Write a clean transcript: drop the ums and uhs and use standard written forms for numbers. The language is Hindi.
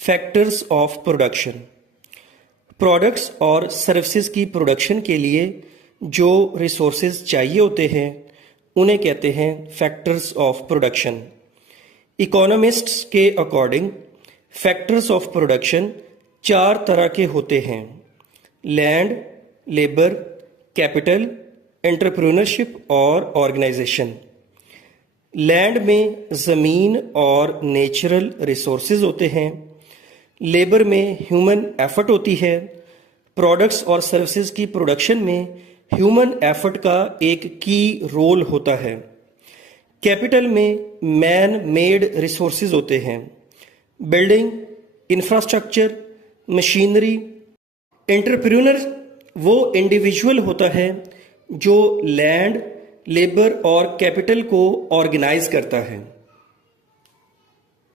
Factors of production. प्रोडक्ट्स और सर्विसेज की प्रोडक्शन के लिए जो रिसोर्सेज चाहिए होते हैं उन्हें कहते हैं फैक्टर्स ऑफ प्रोडक्शन। इकोनॉमिस्ट्स के अकॉर्डिंग फैक्टर्स ऑफ प्रोडक्शन 4 तरह के होते हैं: लैंड, लेबर, कैपिटल, एंटरप्रेन्योरशिप और ऑर्गेनाइजेशन। लैंड में ज़मीन और नेचुरल रिसोर्सेज होते हैं। लेबर में ह्यूमन एफर्ट होती है। प्रोडक्ट्स और सर्विसेज की प्रोडक्शन में ह्यूमन एफर्ट का एक की रोल होता है। कैपिटल में मैन मेड रिसोर्सेज होते हैं: बिल्डिंग, इंफ्रास्ट्रक्चर, मशीनरी। एंटरप्रेन्योर वो इंडिविजुअल होता है जो लैंड, लेबर और कैपिटल को ऑर्गेनाइज करता है।